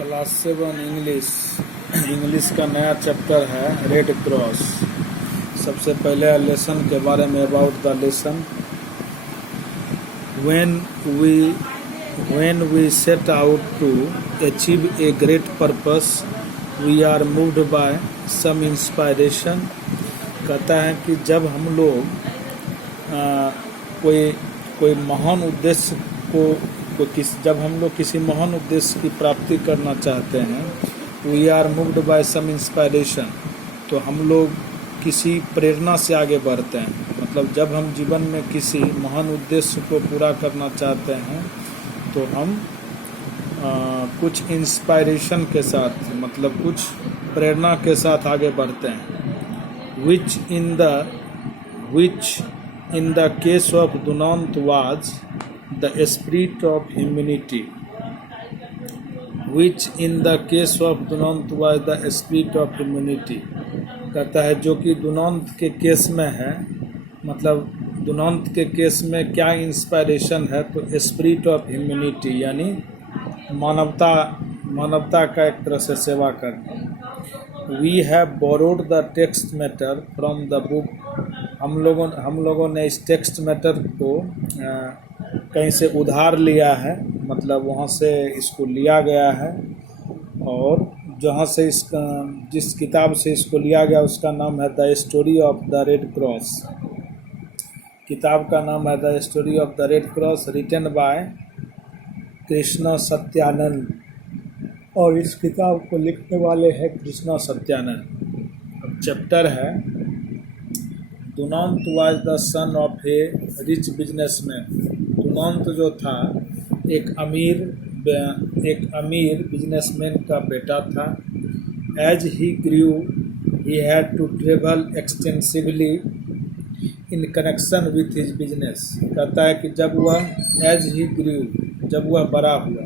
Class 7 English का नया chapter है रेड क्रॉस। सबसे पहले लेसन के बारे में about the lesson. when we set out to achieve a great purpose we are moved by some inspiration। कहता है कि जब हम लोग कोई महान उद्देश्य जब हम लोग किसी महान उद्देश्य की प्राप्ति करना चाहते हैं, we are moved by some inspiration, तो हम लोग किसी प्रेरणा से आगे बढ़ते हैं। मतलब जब हम जीवन में किसी महान उद्देश्य को पूरा करना चाहते हैं तो हम कुछ इंस्पायरेशन के साथ, मतलब कुछ प्रेरणा के साथ आगे बढ़ते हैं। Which in the case of Dunant was the spirit of humanity. Which in the case of Dunant was the spirit of humanity. कहता है जो कि दुनंत के केस में है, मतलब दुनंत के केस में क्या इंस्पायरेशन है, तो स्पिरिट ऑफ ह्यूमैनिटी यानी मानवता का एक तरह से सेवा करना। We have borrowed the text matter from the book. हम लोगों ने इस टेक्स्ट मैटर को कहीं से उधार लिया है, मतलब वहाँ से इसको लिया गया है, और जहाँ से जिस किताब से इसको लिया गया उसका नाम है the story of the red cross. किताब का नाम है the story of the red cross, written by Krishna Satyanand, और इस किताब को लिखने वाले हैं कृष्णा सत्यानंद। अब चैप्टर है Dunant was the son of a rich businessman. Dunant जो था एक अमीर बिजनेसमैन का बेटा था। As he grew he had to travel extensively in connection with his business. कहता है कि जब वह बड़ा हुआ,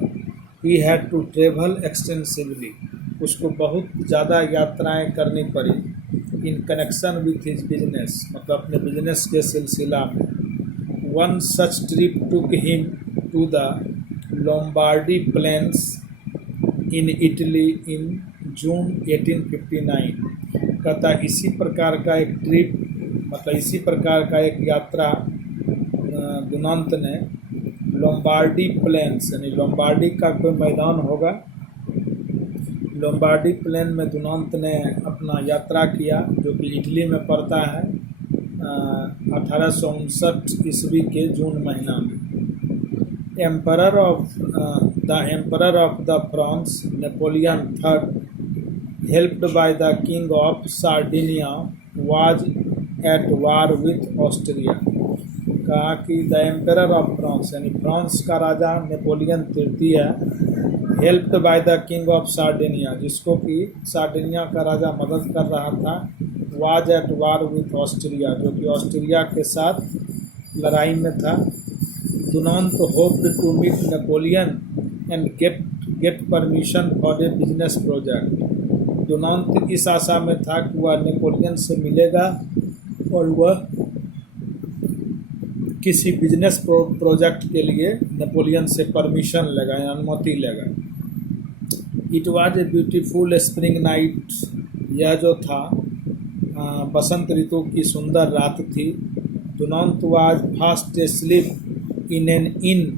he had to travel extensively, उसको बहुत ज़्यादा यात्राएं करनी पड़ी। In connection with his business, मतलब अपने बिजनेस के सिलसिला में। One such trip took him to the Lombardy plains in Italy in June 1859। कहता है इसी प्रकार का एक ट्रिप, मतलब इसी प्रकार का एक यात्रा दुनंत ने लोम्बार्डी प्लेन्स, यानी लोम्बार्डी का कोई मैदान होगा, लोम्बार्डी प्लेन में दुनंत ने अपना यात्रा किया, जो कि इटली में पड़ता है 1859 ईस्वी के जून महीना में। Emperor of the France Napoleon III helped by the king of Sardinia was at war with Austria. कहा कि द एम्परर ऑफ फ्रांस यानी फ्रांस का राजा नेपोलियन तृतीय helped by the king of Sardinia, जिसको कि सार्डिनिया का राजा मदद कर रहा था, was at war with Austria, जो कि ऑस्ट्रिया के साथ लड़ाई में था। Dunant hoped to meet Napoleon and get permission for a business project. दुनंत इस आशा में था कि वह नेपोलियन से मिलेगा और वह किसी बिजनेस प्रोजेक्ट के लिए नेपोलियन से परमिशन लेगा या अनुमति लेगा। It was a beautiful spring night. यह जो था बसंत ऋतु की सुंदर रात थी। Dunant was fast asleep in an inn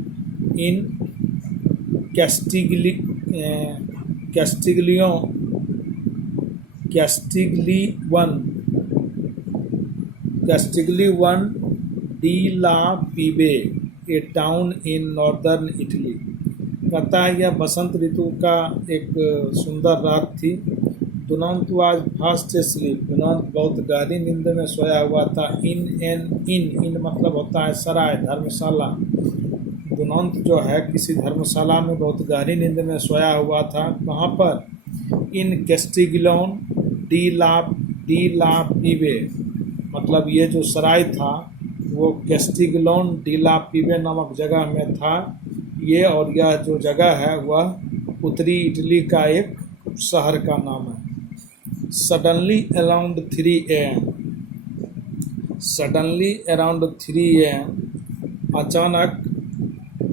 Castiglione della Pieve, a town in northern Italy. कहता है यह बसंत ऋतु का एक सुंदर रात थी। दुनंत वाज फास्ट एस्लीप, दुनंत बहुत गहरी नींद में सोया हुआ था। इन मतलब होता है सराय, धर्मशाला। दुनंत जो है किसी धर्मशाला में बहुत गहरी नींद में सोया हुआ था। वहाँ पर इन कैस्टिग्लियन डी ला पीबे, मतलब ये जो सराय था वो कैस्टिग्लियन डी ला पीबे नामक जगह में था ये, और यह जो जगह है वह उत्तरी इटली का एक शहर का नाम है। सडनली अराउंड 3 AM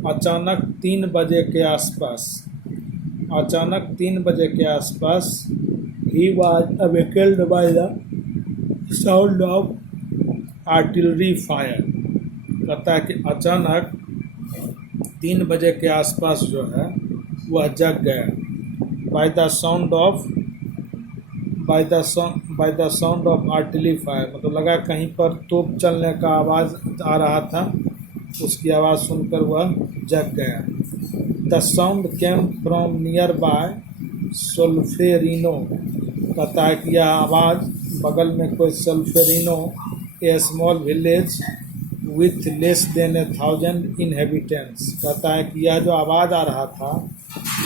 अचानक 3 बजे के आसपास अचानक 3 बजे के आसपास he was awakened by the sound of artillery fire. कहता है कि अचानक 3 बजे के आसपास जो है वह जग गया। Bye the sound of artillery fire, मतलब लगा कहीं पर तोप चलने का आवाज़ आ रहा था, उसकी आवाज़ सुनकर वह जग गया। The sound came from near by Solferino. कहता है कि यह आवाज़ बगल में कोई Solferino, A small village with less than 1,000 inhabitants. कहता है कि यह जो आवाज़ आ रहा था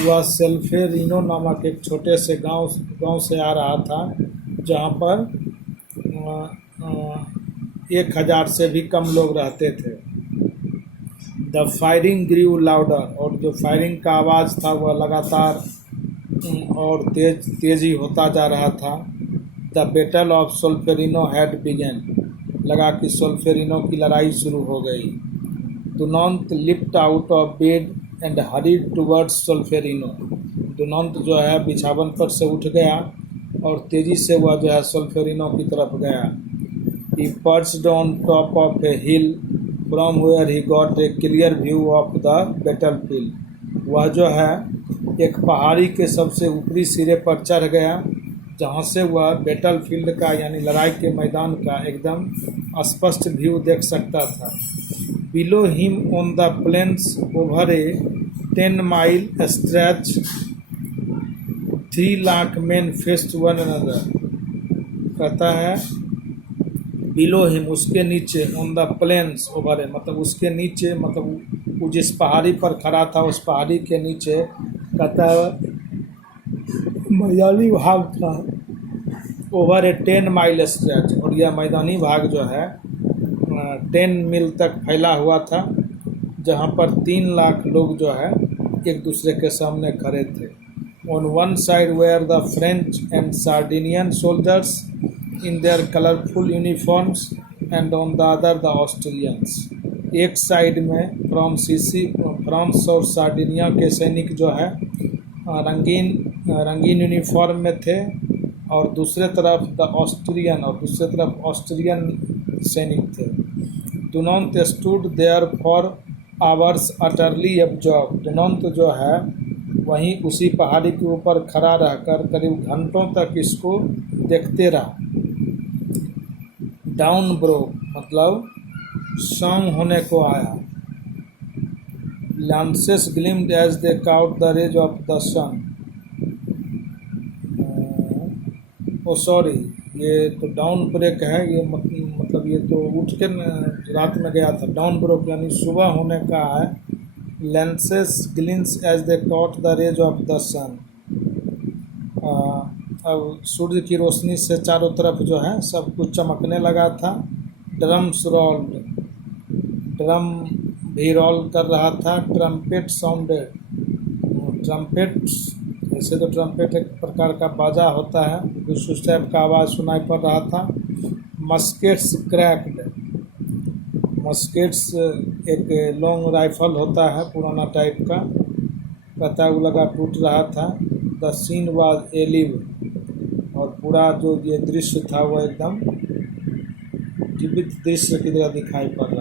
वह सोल्फेरिनो नामक एक छोटे से गांव से आ रहा था, जहां पर 1,000 से भी कम लोग रहते थे। द फायरिंग ग्रीव लाउडर, और जो फायरिंग का आवाज़ था वह लगातार और तेजी होता जा रहा था। The battle of Solferino had begun, लगा कि सोल्फेरिनो की लड़ाई शुरू हो गई। Dunant leapt out of bed and hurried towards Solferino. Dunant जो है बिछावन पर से उठ गया और तेजी से वह जो है सोल्फेरिनो की तरफ गया। He perched on top of a hill from where he got a clear view of the battlefield. वह जो है एक पहाड़ी के सबसे ऊपरी सिरे पर चढ़ गया, जहाँ से वह बैटलफील्ड का यानी लड़ाई के मैदान का एकदम स्पष्ट व्यू देख सकता था। Below him on the planes over A 10 mile stretch 3 lakh man faced one another. कहता है बिलो हिम, उसके नीचे, ऑन द प्लेन्स ओवर ए, मतलब उसके नीचे, मतलब वो जिस पहाड़ी पर खड़ा था उस पहाड़ी के नीचे, कहता है मैदानी भाग था, ओवर ए 10 माइल स्ट्रेच, और यह मैदानी भाग जो है 10 मील तक फैला हुआ था, जहाँ पर 3 लाख लोग जो है एक दूसरे के सामने खड़े थे। On one side were the French and Sardinian soldiers in their colorful uniforms and on the other the Austrians। एक साइड में फ्रांस और सार्डिनिया के सैनिक जो है रंगीन यूनिफॉर्म में थे, और दूसरे तरफ ऑस्ट्रियन सैनिक थे। Dunant stood there for hours utterly absorb. Dunant जो है वहीं उसी पहाड़ी के ऊपर खड़ा रहकर करीब घंटों तक इसको देखते रहा। डाउन ब्रोक, मतलब शाम होने को आया। Lances gleamed as they caught the rays of the sun. Oh sorry, ये तो डाउन ब्रेक है, ये मतलब ये तो उठ के रात में गया था। डाउन ब्रोक यानी सुबह होने का है। Lances gleams as they caught the rays of the sun. अब सूर्य की रोशनी से चारों तरफ जो है सब कुछ चमकने लगा था। ड्रम्स रोल्ड, ड्रम भी रोल कर रहा था। ट्रम्पेट साउंडेड, ट्रम्पेट, ऐसे तो ट्रम्पेट एक प्रकार का बाजा होता है, उस टाइप का आवाज़ सुनाई पड़ रहा था। मस्केट्स क्रैक्ड, मस्केट्स एक लॉन्ग राइफल होता है पुराना टाइप का, कहता है वो लगा टूट रहा था। द सीन वाज एलिव, और पूरा जो ये दृश्य था वो एकदम जीवित दृश्य की तरह दिखाई पड़ रहा।